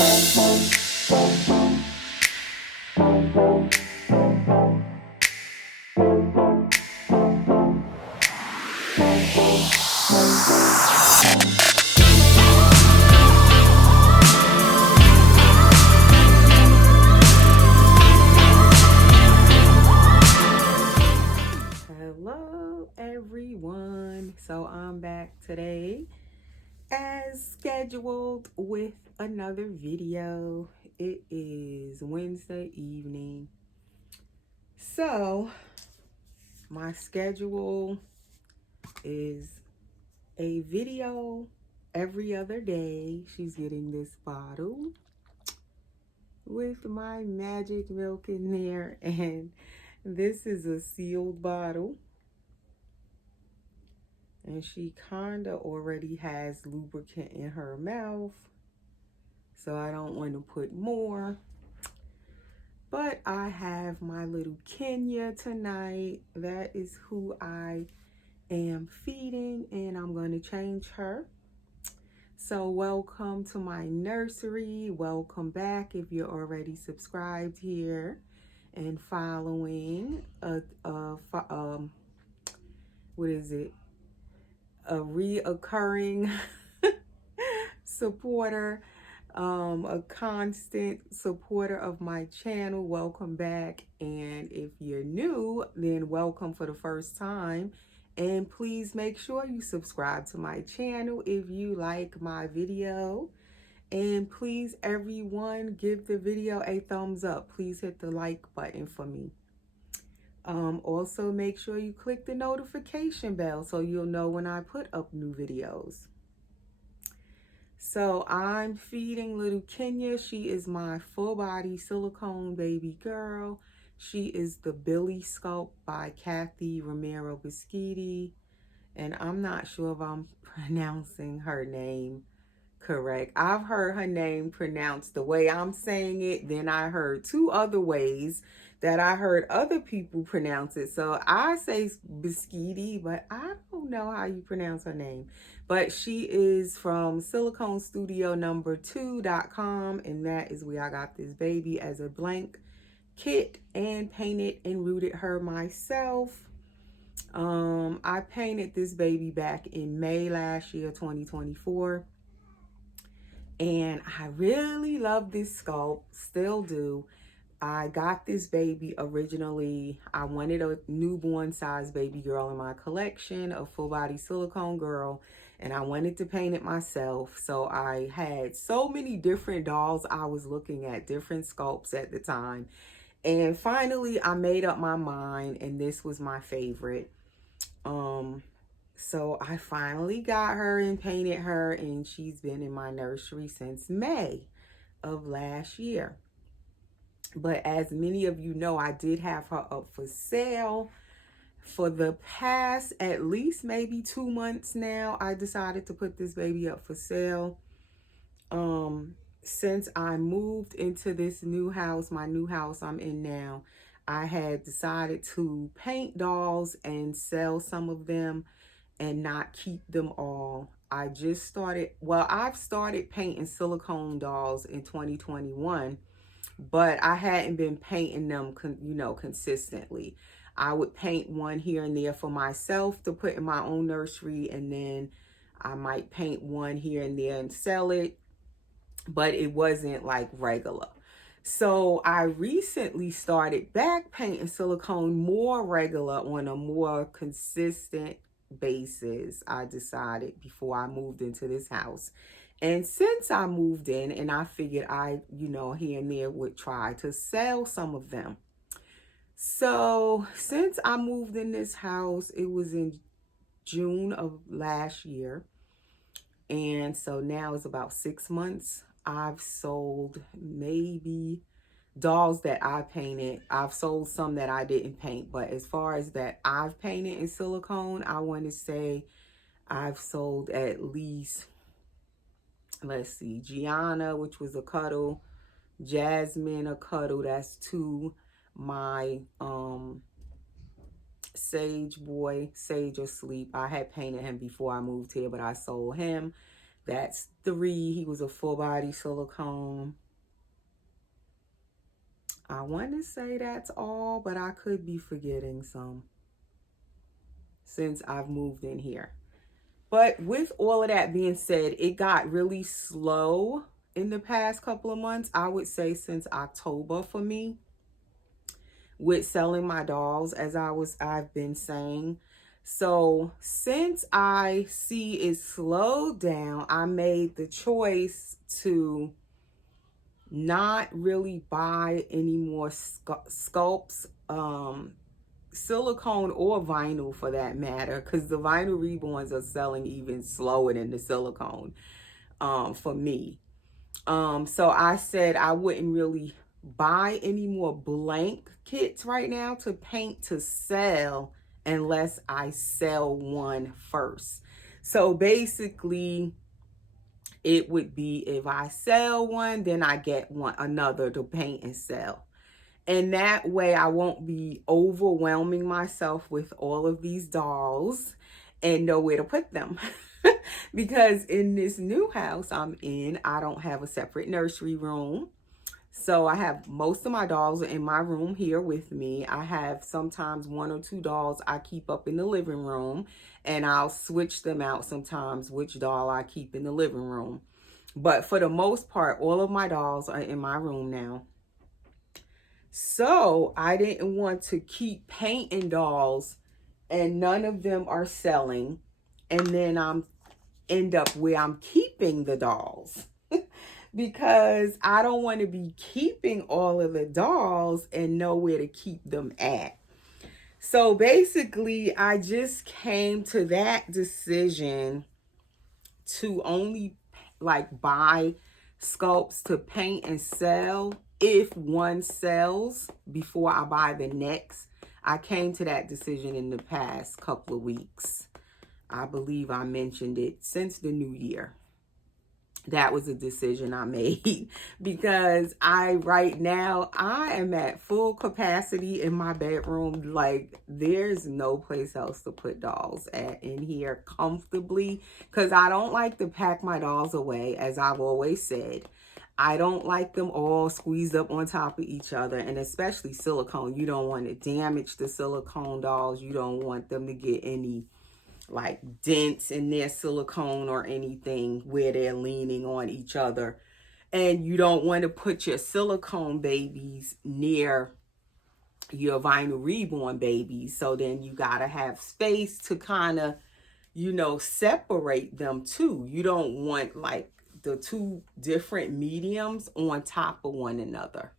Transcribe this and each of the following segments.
Hello everyone. So I'm back today as scheduled with another video. It is Wednesday evening. So my schedule is a video every other day. She's getting this bottle with my magic milk in there, and this is a sealed bottle. And she kinda already has lubricant in her mouth, so I don't want to put more. But I have my little Kenya tonight. That is who I am feeding, and I'm going to change her. So welcome to my nursery. Welcome back if you're already subscribed here and following what is it? A reoccurring supporter, a constant supporter of my channel. Welcome back. And if you're new, then welcome for the first time. And please make sure you subscribe to my channel if you like my video. And please, everyone, give the video a thumbs up. Please hit the like button for me. Also, make sure you click the notification bell so you'll know when I put up new videos. So I'm feeding little Kenya. She is my full body silicone baby girl. She is the Billy Sculpt by Kathy Romero Biscotti. And I'm not sure if I'm pronouncing her name correct. I've heard her name pronounced the way I'm saying it. Then I heard two other ways that I heard other people pronounce it. So I say Biscotti, but I don't know how you pronounce her name. But she is from Silicone Studio number 2.com, and that is where I got this baby as a blank kit and painted and rooted her myself. I painted this baby back in May last year, 2024. And I really love this sculpt, still do. I got this baby originally. I wanted a newborn size baby girl in my collection, a full body silicone girl, and I wanted to paint it myself. So I had so many different dolls I was looking at, different sculpts at the time. And finally I made up my mind, and this was my favorite. So I finally got her and painted her, and she's been in my nursery since May of last year. But as many of you know, I did have her up for sale for the past at least maybe 2 months now. I decided to put this baby up for sale. Since I moved into this new house, my new house I'm in now, I had decided to paint dolls and sell some of them and not keep them all. I've started painting silicone dolls in 2021, but I hadn't been painting them, consistently. I would paint one here and there for myself to put in my own nursery, and then I might paint one here and there and sell it, but it wasn't like regular. So I recently started back painting silicone more regular on a more consistent basis, I decided, before I moved into this house. And since I moved in, and I figured I, here and there would try to sell some of them. So since I moved in this house, it was in June of last year. And so now it's about 6 months. I've sold maybe dolls that I painted. I've sold some that I didn't paint, but as far as that I've painted in silicone, I want to say I've sold at least, let's see, Gianna, which was a cuddle, Jasmine, a cuddle, that's 2. My Sage boy, Sage asleep, I had painted him before I moved here, but I sold him. That's 3. He was a full body silicone. I want to say that's all, but I could be forgetting some since I've moved in here. But with all of that being said, it got really slow in the past couple of months. I would say since October for me with selling my dolls, as I've been saying. So since I see it slowed down, I made the choice to not really buy any more sculpts, silicone or vinyl for that matter, because the vinyl reborns are selling even slower than the silicone for me. So I said I wouldn't really buy any more blank kits right now to paint to sell unless I sell one first. So basically it would be if I sell one, then I get another to paint and sell. And that way I won't be overwhelming myself with all of these dolls and know where to put them. Because in this new house I'm in, I don't have a separate nursery room. So I have most of my dolls in my room here with me. I have sometimes 1 or 2 dolls I keep up in the living room, and I'll switch them out sometimes which doll I keep in the living room. But for the most part, all of my dolls are in my room now. So I didn't want to keep painting dolls and none of them are selling. And then I'm end up where I'm keeping the dolls because I don't want to be keeping all of the dolls and know where to keep them at. So basically, I just came to that decision to only like buy sculpts to paint and sell if one sells before I buy the next. I came to that decision in the past couple of weeks. I believe I mentioned it since the new year. That was a decision I made because right now I am at full capacity in my bedroom. Like there's no place else to put dolls at in here comfortably because I don't like to pack my dolls away, as I've always said. I don't like them all squeezed up on top of each other, and especially silicone. You don't want to damage the silicone dolls. You don't want them to get any like dents in their silicone or anything where they're leaning on each other. And you don't want to put your silicone babies near your vinyl reborn babies. So then you got to have space to kind of, separate them too. You don't want like the 2 different mediums on top of one another.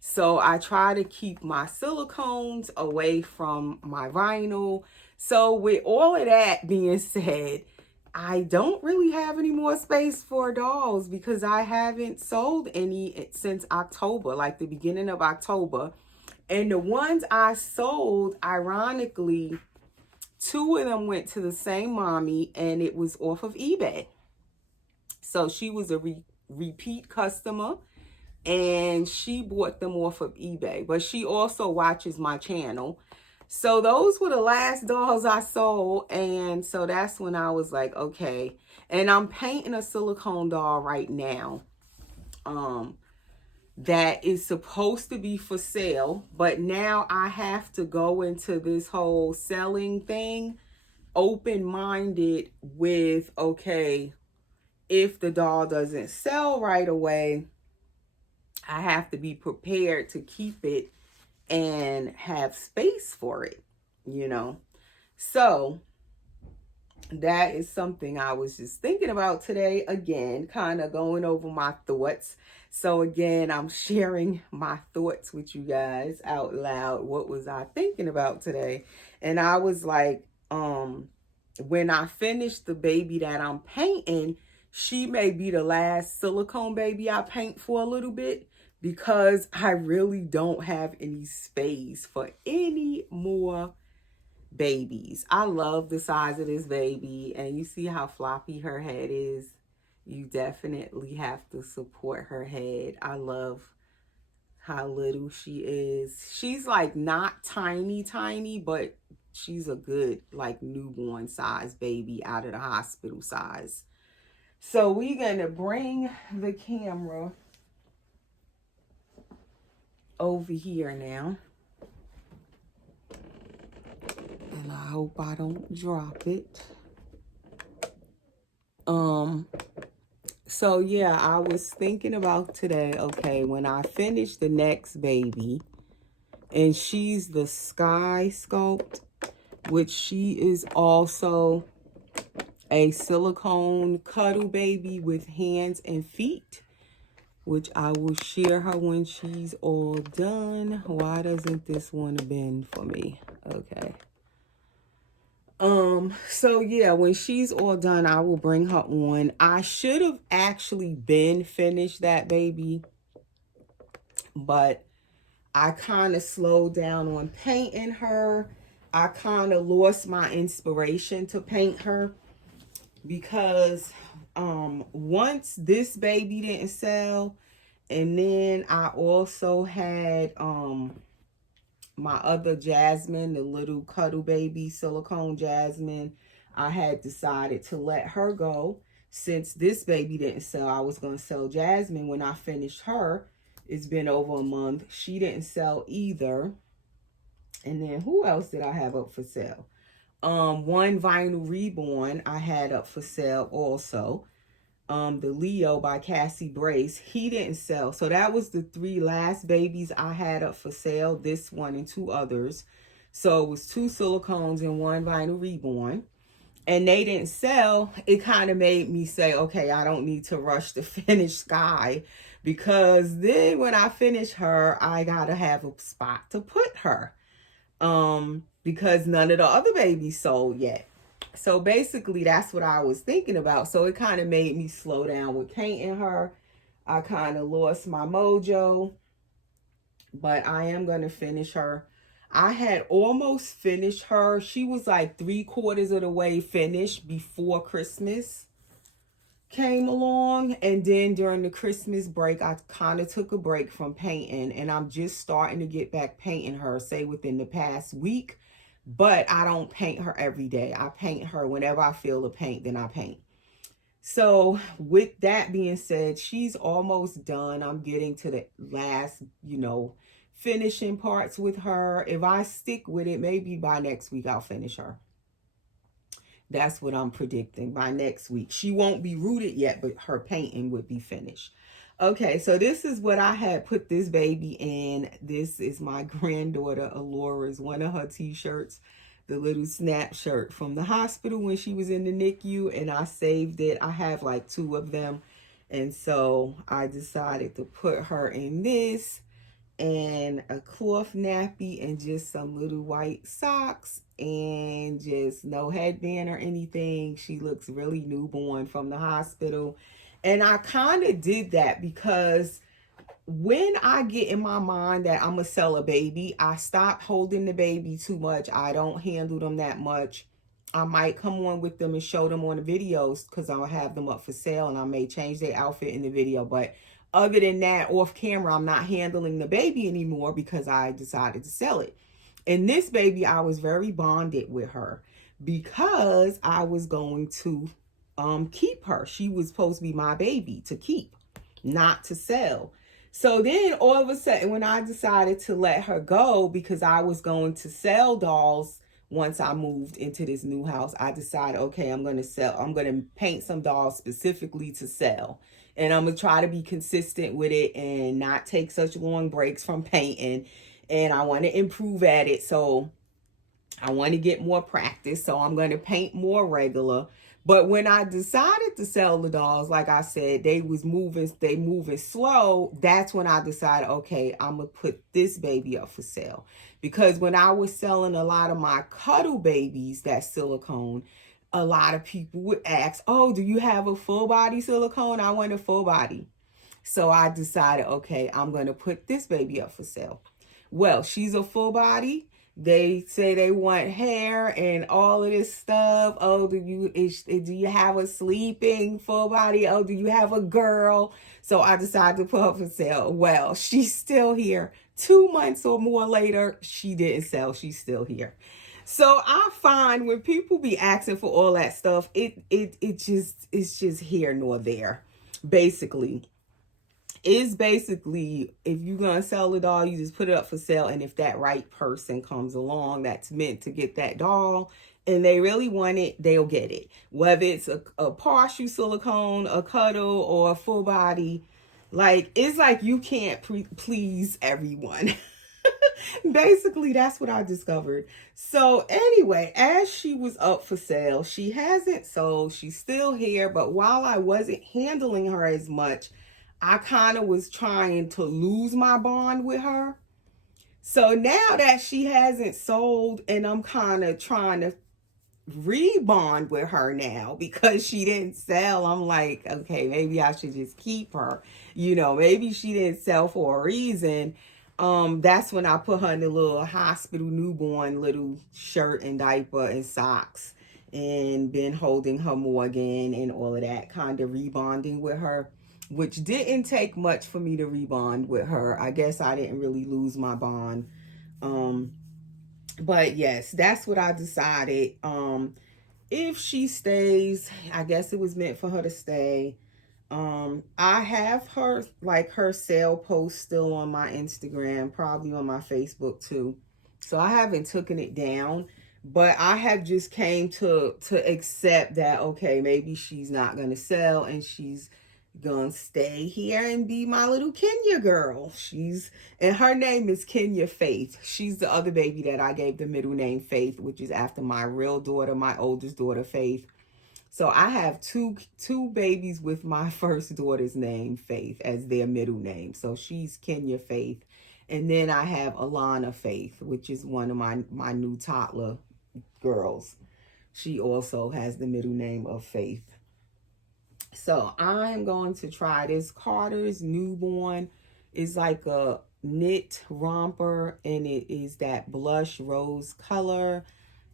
So I try to keep my silicones away from my vinyl. So with all of that being said, I don't really have any more space for dolls because I haven't sold any since October, like the beginning of October. And the ones I sold, ironically, 2 of them went to the same mommy and it was off of eBay. So she was a repeat customer. And she bought them off of eBay, but she also watches my channel. So those were the last dolls I sold. And so that's when I was like, okay. And I'm painting a silicone doll right now that is supposed to be for sale. But now I have to go into this whole selling thing open-minded with, okay, if the doll doesn't sell right away, I have to be prepared to keep it and have space for it, So that is something I was just thinking about today. Again, kind of going over my thoughts. So again, I'm sharing my thoughts with you guys out loud. What was I thinking about today? And I was like, when I finish the baby that I'm painting, she may be the last silicone baby I paint for a little bit, because I really don't have any space for any more babies. I love the size of this baby, and you see how floppy her head is. You definitely have to support her head. I love how little she is. She's like not tiny, but she's a good like newborn size baby out of the hospital size. So we're going to bring the camera over here now. And I hope I don't drop it. So yeah, I was thinking about today, okay, when I finish the next baby, and she's the Sky Sculpt, which she is also a silicone cuddle baby with hands and feet, which I will share her when she's all done. Why doesn't this one bend for me? Okay. So yeah, when she's all done, I will bring her on. I should have actually been finished that baby, but I kind of slowed down on painting her. I kind of lost my inspiration to paint her because once this baby didn't sell, and then I also had my other Jasmine, the little cuddle baby silicone Jasmine. I had decided to let her go. Since this baby didn't sell, I was going to sell Jasmine when I finished her. It's been over a month. She didn't sell either. And then who else did I have up for sale? One Vinyl Reborn I had up for sale also. The Leo by Cassie Brace, he didn't sell. So that was the 3 last babies I had up for sale, this one and 2 others. So it was 2 silicones and 1 Vinyl Reborn, and they didn't sell. It kind of made me say, okay, I don't need to rush to finish Sky, because then when I finish her, I gotta have a spot to put her, because none of the other babies sold yet. So basically, that's what I was thinking about. So it kind of made me slow down with painting her. I kind of lost my mojo, but I am going to finish her. I had almost finished her. She was like 3/4 of the way finished before Christmas came along. And then during the Christmas break, I kind of took a break from painting, and I'm just starting to get back painting her, say within the past week. But I don't paint her every day. I paint her whenever I feel the paint, then I paint. So with that being said, she's almost done. I'm getting to the last, finishing parts with her. If I stick with it, maybe by next week I'll finish her. That's what I'm predicting, by next week. She won't be rooted yet, but her painting would be finished. Okay, so this is what I had put this baby in. This is my granddaughter Alora's, one of her t-shirts, the little snap shirt from the hospital when she was in the NICU, and I saved it. I have like 2 of them, and so I decided to put her in this, and a cloth nappy, and just some little white socks, and just no headband or anything. She looks really newborn from the hospital. And I kind of did that because when I get in my mind that I'm gonna sell a baby, I stop holding the baby too much. I don't handle them that much. I might come on with them and show them on the videos because I'll have them up for sale, and I may change their outfit in the video. But other than that, off camera, I'm not handling the baby anymore because I decided to sell it. And this baby, I was very bonded with her because I was going to keep her. She was supposed to be my baby to keep, not to sell. So then all of a sudden, when I decided to let her go because I was going to sell dolls once I moved into this new house, I decided, okay, I'm going to paint some dolls specifically to sell. And I'm going to try to be consistent with it and not take such long breaks from painting. And I want to improve at it. So I want to get more practice. So I'm going to paint more regular. But when I decided to sell the dolls, like I said, they moving slow. That's when I decided, okay, I'm going to put this baby up for sale. Because when I was selling a lot of my cuddle babies, that silicone, a lot of people would ask, oh, do you have a full body silicone? I want a full body. So I decided, okay, I'm going to put this baby up for sale. Well, she's a full body. They say they want hair and all of this stuff. Oh, do you have a sleeping full body? Oh, do you have a girl? So I decided to put her for sale. Well, she's still here. 2 months or more later, she didn't sell. She's still here. So I find when people be asking for all that stuff, it's just here nor there. Basically, it's basically if you're gonna sell a doll, you just put it up for sale, and if that right person comes along that's meant to get that doll and they really want it, they'll get it. Whether it's a partial silicone, a cuddle, or a full body, like it's like you can't please everyone. Basically, that's what I discovered. So anyway, as she was up for sale, she hasn't sold. She's still here, but while I wasn't handling her as much, I kind of was trying to lose my bond with her. So now that she hasn't sold and I'm kind of trying to rebond with her now because she didn't sell, I'm like, okay, maybe I should just keep her. Maybe she didn't sell for a reason. That's when I put her in the little hospital newborn little shirt and diaper and socks, and been holding her more again and all of that, kind of rebonding with her, which didn't take much for me to rebond with her. I guess I didn't really lose my bond. But yes, that's what I decided. If she stays, I guess it was meant for her to stay. I have her sale post still on my Instagram, probably on my Facebook too. So I haven't taken it down, but I have just came to accept that, okay, maybe she's not going to sell and she's gonna stay here and be my little Kenya girl. And her name is Kenya Faith. She's the other baby that I gave the middle name Faith, which is after my real daughter, my oldest daughter, Faith. So I have two babies with my first daughter's name, Faith, as their middle name. So she's Kenya Faith. And then I have Alana Faith, which is one of my new toddler girls. She also has the middle name of Faith. So I'm going to try this Carter's Newborn. It's like a knit romper, and it is that blush rose color.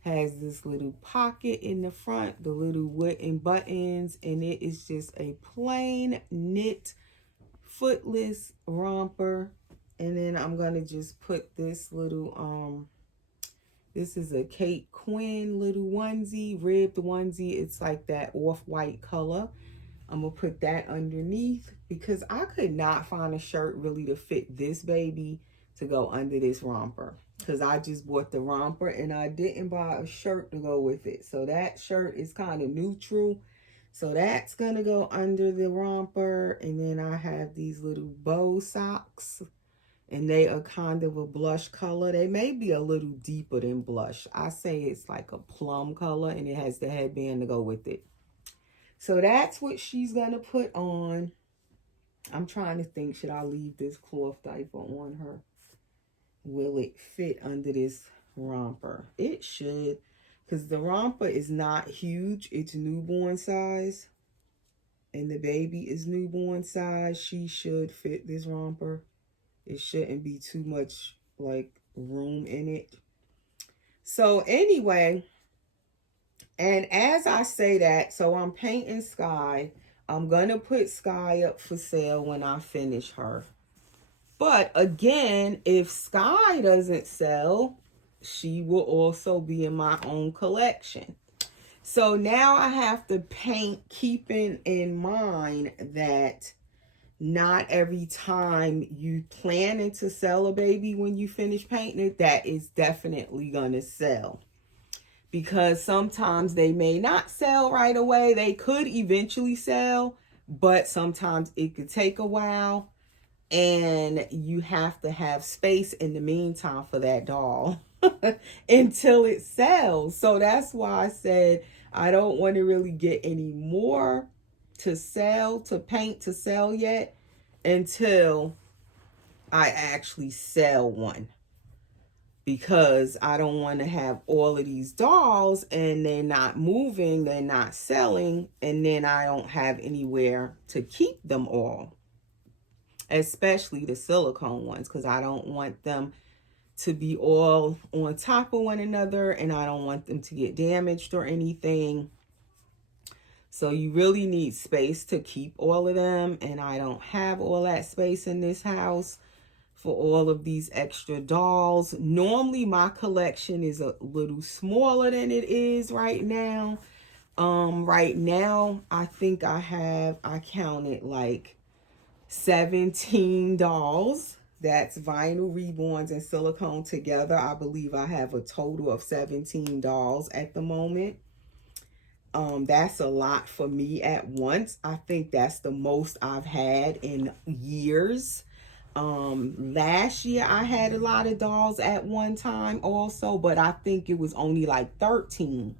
Has this little pocket in the front, the little wooden buttons, and it is just a plain knit footless romper. And then I'm going to just put this little this is a Kate Quinn little onesie, ribbed onesie. It's like that off-white color. I'm going to put that underneath because I could not find a shirt really to fit this baby to go under this romper, because I just bought the romper and I didn't buy a shirt to go with it. So that shirt is kind of neutral. So that's going to go under the romper. And then I have these little bow socks, and they are kind of a blush color. They may be a little deeper than blush. I say it's like a plum color, and it has the headband to go with it. So that's what she's going to put on. I'm trying to think, should I leave this cloth diaper on her? Will it fit under this romper? It should, because the romper is not huge. It's newborn size, and the baby is newborn size. She should fit this romper. It shouldn't be too much like room in it. So anyway, and as I say that, so I'm painting Sky. I'm going to put Sky up for sale when I finish her. But again, if Sky doesn't sell, she will also be in my own collection. So now I have to paint, keeping in mind that not every time you planning to sell a baby when you finish painting it, that is definitely going to sell. Because sometimes they may not sell right away. They could eventually sell, but sometimes it could take a while. And you have to have space in the meantime for that doll until it sells. So that's why I said I don't want to really get any more to sell, to paint, to sell yet until I actually sell one. Because I don't want to have all of these dolls and they're not moving, they're not selling, and then I don't have anywhere to keep them all. Especially the silicone ones, because I don't want them to be all on top of one another, and I don't want them to get damaged or anything. So you really need space to keep all of them, and I don't have all that space in this house for all of these extra dolls. Normally my collection is a little smaller than it is right now. Right now I think I counted like 17 dolls. That's vinyl reborns and silicone together. I believe I have a total of 17 dolls at the moment. That's a lot for me at once. I think that's the most I've had in years. Last year I had a lot of dolls at one time also, but I think it was only like 13.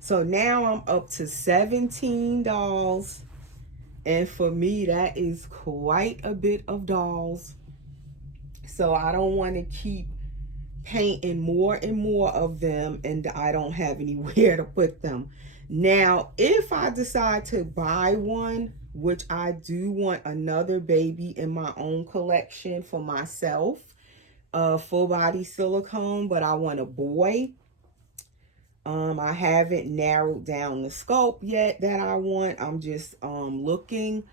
So now I'm up to 17 dolls. And for me, that is quite a bit of dolls. So I don't want to keep painting more and more of them, and I don't have anywhere to put them. Now, if I decide to buy one, which I do want another baby in my own collection for myself, full body silicone, but I want a boy. I haven't narrowed down the scope yet that I want. I'm just looking.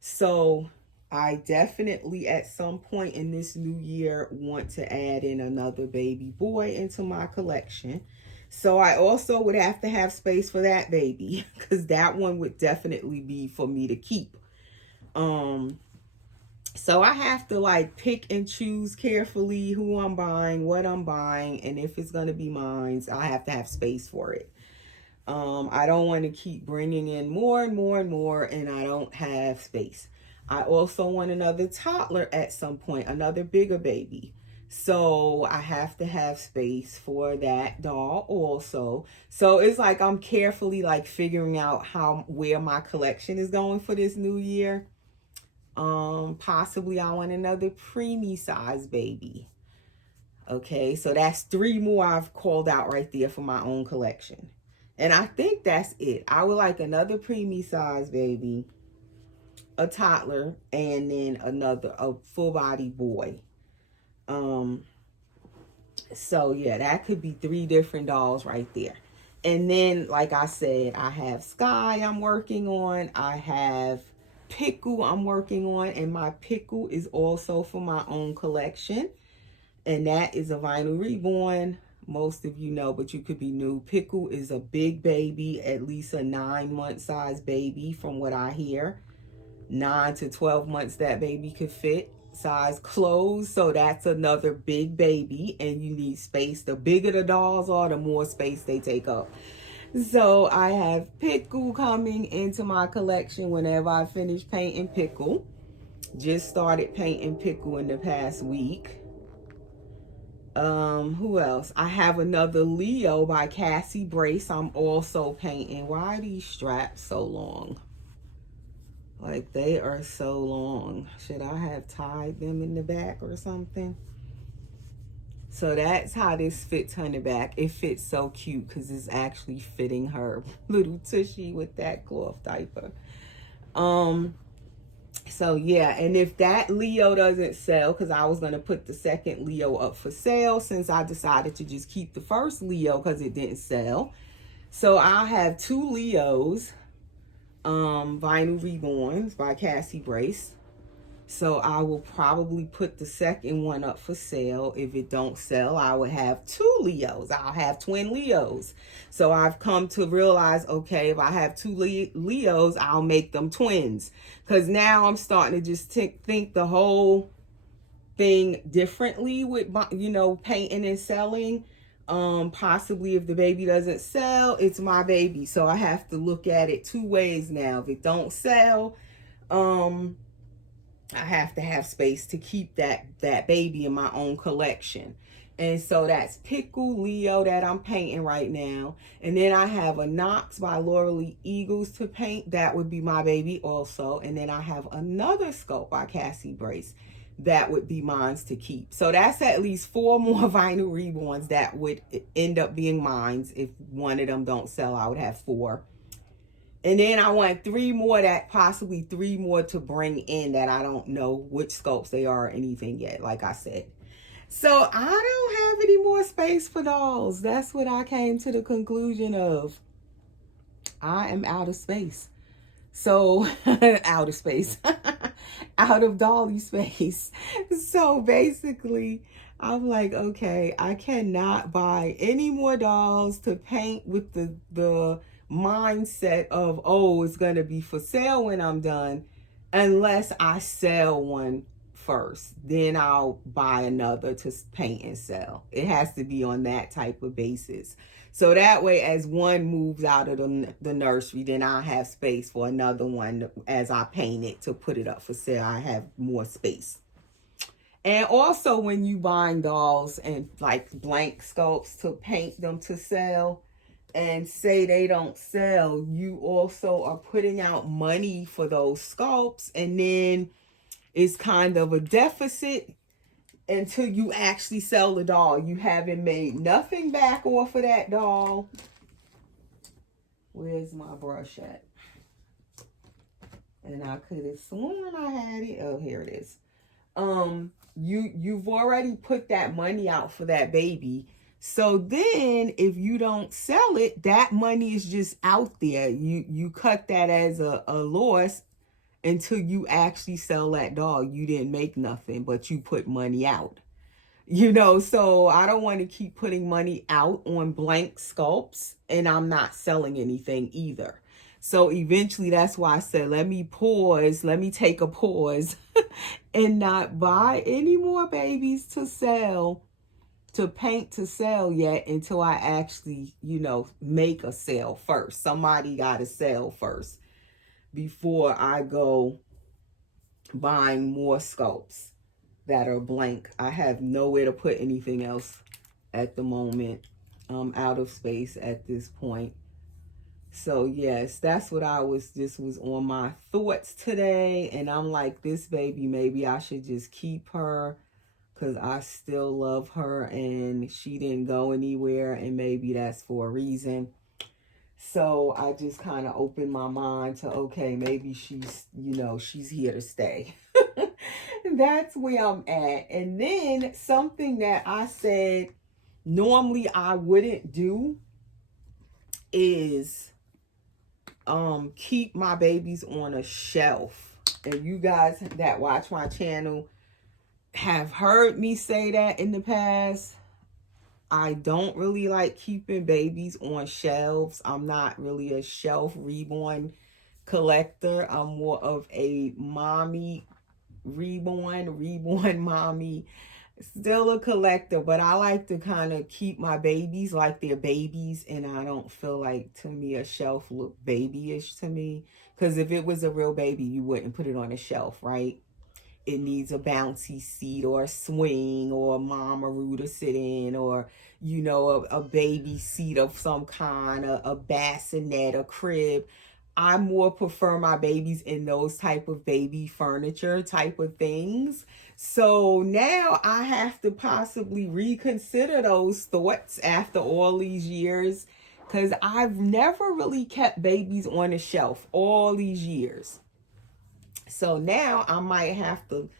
So I definitely at some point in this new year want to add in another baby boy into my collection. So I also would have to have space for that baby, because that one would definitely be for me to keep. So I have to like pick and choose carefully who I'm buying, what I'm buying, and if it's going to be mine, I have to have space for it. I don't want to keep bringing in more and more and more, and I don't have space. I also want another toddler at some point, another bigger baby. So I have to have space for that doll also. So it's like I'm carefully like figuring out where my collection is going for this new year. Possibly I want another preemie size baby. Okay, so that's 3 more I've called out right there for my own collection. And I think that's it. I would like another preemie size baby, a toddler, and then a full body boy. So yeah, that could be 3 different dolls right there. And then, like I said, I have Sky I'm working on. I have Pickle I'm working on, and my Pickle is also for my own collection. And that is a vinyl reborn. Most of you know, but you could be new. Pickle is a big baby, at least a 9-month size baby from what I hear. 9 to 12 months that baby could fit. Size clothes, so that's another big baby, and you need space. The bigger the dolls are, the more space they take up. So I have Pickle coming into my collection whenever I finish painting Pickle. Just started painting Pickle in the past week. Who else? I have another Leo by Cassie Brace I'm also painting. Why are these straps so long? Like, they are so long. Should I have tied them in the back or something? So that's how this fits her in the back. It fits so cute because it's actually fitting her little tushy with that cloth diaper. So yeah, and if that Leo doesn't sell, because I was going to put the second Leo up for sale since I decided to just keep the first Leo because it didn't sell. So I'll have 2 Leos, vinyl reborns by Cassie Brace. So I will probably put the second one up for sale. If it don't sell, I would have 2 Leos. I'll have twin Leos. So I've come to realize, okay, if I have 2 Leos, I'll make them twins. Because now I'm starting to just think the whole thing differently with, you know, painting and selling. Possibly if the baby doesn't sell, it's my baby. So I have to look at it 2 ways now. If it don't sell, I have to have space to keep that baby in my own collection. And so that's Pickle Leo that I'm painting right now. And then I have a Knox by Laura Lee Eagles to paint. That would be my baby also. And then I have another sculpt by Cassie Brace. That would be mine's to keep. So that's at least 4 more vinyl reborns that would end up being mine's. If one of them don't sell, I would have 4. And then I want 3 more, possibly 3 more to bring in that I don't know which sculpts they are or anything yet, like I said. So I don't have any more space for dolls. That's what I came to the conclusion of. I am out of space. So, out of space. out of dolly space. So basically, I'm like, okay, I cannot buy any more dolls to paint with the mindset of, oh, it's going to be for sale when I'm done, unless I sell one first. Then I'll buy another to paint and sell. It has to be on that type of basis. So that way, as one moves out of the nursery, then I have space for another one as I paint it to put it up for sale. I have more space. And also, when you buying dolls and like blank sculpts to paint them to sell, and say they don't sell, you also are putting out money for those sculpts, and then it's kind of a deficit until you actually sell the doll. You haven't made nothing back off of that doll. Where's my brush at? And I could have sworn I had it. Oh, here it is. You've already put that money out for that baby. So then if you don't sell it, that money is just out there. You cut that as a loss until you actually sell that doll. You didn't make nothing, but you put money out. So I don't want to keep putting money out on blank sculpts and I'm not selling anything either. So eventually that's why I said, let me take a pause and not buy any more babies to sell, to paint to sell yet, until I actually, make a sale first. Somebody got to sell first before I go buying more sculpts that are blank. I have nowhere to put anything else at the moment. I'm out of space at this point. So yes, that's what this was on my thoughts today. And I'm like, this baby, maybe I should just keep her because I still love her and she didn't go anywhere, and maybe that's for a reason. So I just kind of opened my mind to, okay, maybe she's here to stay. That's where I'm at. And then something that I said normally I wouldn't do is keep my babies on a shelf. And you guys that watch my channel have heard me say that in the past. I don't really like keeping babies on shelves. I'm not really a shelf reborn collector. I'm more of a mommy reborn mommy, still a collector, but I like to kind of keep my babies like they're babies, and I don't feel like, to me, a shelf look babyish to me, because if it was a real baby, you wouldn't put it on a shelf, right? It needs a bouncy seat or a swing or a mama-roo to sit in, or a baby seat of some kind, a bassinet, a crib. I more prefer my babies in those type of baby furniture type of things. So now I have to possibly reconsider those thoughts after all these years, because I've never really kept babies on a shelf all these years. So now I might have to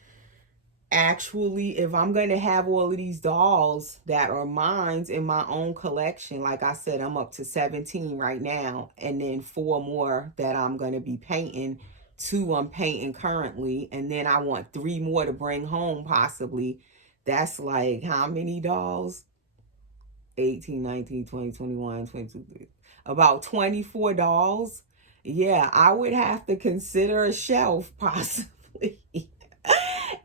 actually, if I'm going to have all of these dolls that are mine in my own collection, like I said, I'm up to 17 right now, and then 4 more that I'm going to be painting. 2 I'm painting currently, and then I want 3 more to bring home possibly. That's like how many dolls? 18, 19, 20, 21, 22, 23. About 24 dolls. Yeah, I would have to consider a shelf possibly.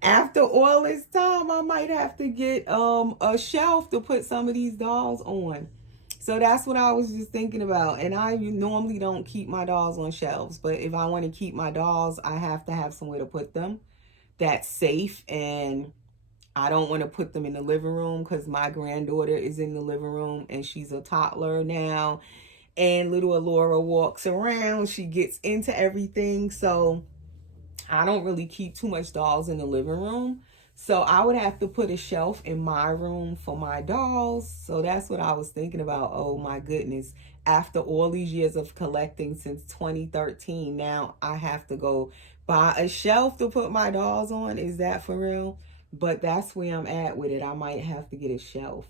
After all this time, I might have to get a shelf to put some of these dolls on. So that's what I was just thinking about. And I normally don't keep my dolls on shelves, but if I want to keep my dolls, I have to have somewhere to put them that's safe. And I don't want to put them in the living room because my granddaughter is in the living room and she's a toddler now. And little Alora walks around. She gets into everything. So I don't really keep too much dolls in the living room. So I would have to put a shelf in my room for my dolls. So that's what I was thinking about. Oh my goodness. After all these years of collecting since 2013, now I have to go buy a shelf to put my dolls on. Is that for real? But that's where I'm at with it. I might have to get a shelf.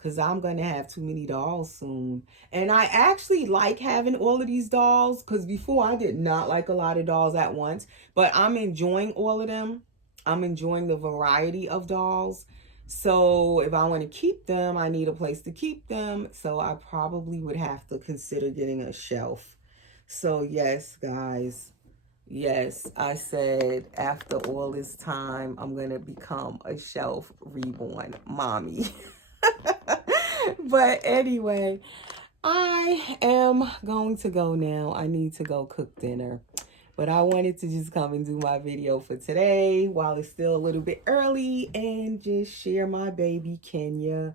because I'm going to have too many dolls soon. And I actually like having all of these dolls, because before I did not like a lot of dolls at once. But I'm enjoying all of them. I'm enjoying the variety of dolls. So if I want to keep them, I need a place to keep them. So I probably would have to consider getting a shelf. So yes, guys. Yes, I said after all this time, I'm going to become a shelf reborn mommy. But anyway, I am going to go now. I need to go cook dinner. But I wanted to just come and do my video for today while it's still a little bit early and just share my baby Kenya.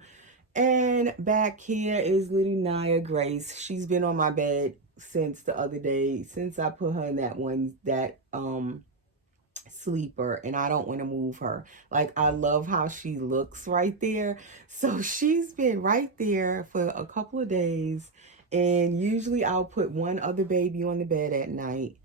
And back here is little Naya Grace. She's been on my bed since the other day, since I put her in that sleeper, and I don't want to move her. Like, I love how she looks right there. So she's been right there for a couple of days, and usually I'll put one other baby on the bed at night.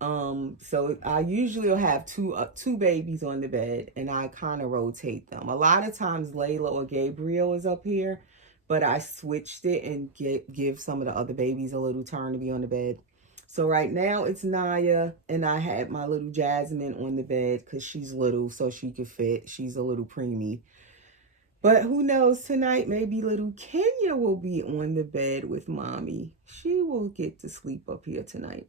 So I usually will have two babies on the bed, and I kind of rotate them. A lot of times Layla or Gabriel is up here, but I switched it and give some of the other babies a little turn to be on the bed. So right now it's Naya, and I had my little Jasmine on the bed because she's little, so she could fit. She's a little preemie. But who knows, tonight maybe little Kenya will be on the bed with mommy. She will get to sleep up here tonight.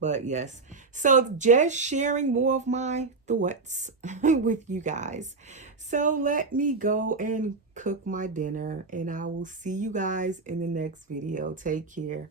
But yes, so just sharing more of my thoughts with you guys. So let me go and cook my dinner, and I will see you guys in the next video. Take care.